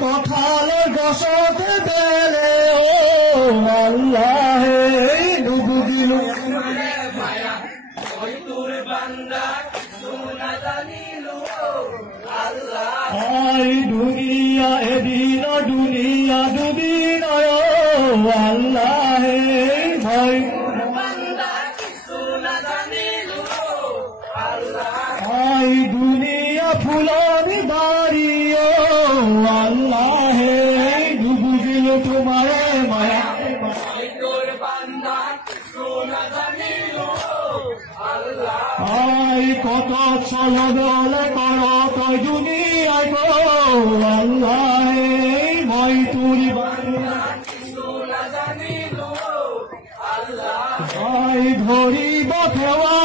কঁঠালৰ গছতে বেলে ও আল্লাহ নুবুজিলো তোৰ বান্দা নাজানিলো আই দুনিয়া এদিন দুনিয়া দুদিন আল্লাহ ভাই আই দুনিয়া ফুলনি বাড়ি আল্লাহ বুঝিলো তোমার মায়া আই কত চললে কর তই দুনিয়ায় গো আল্লাহ মই তুরি আই ধরিব খেওয়া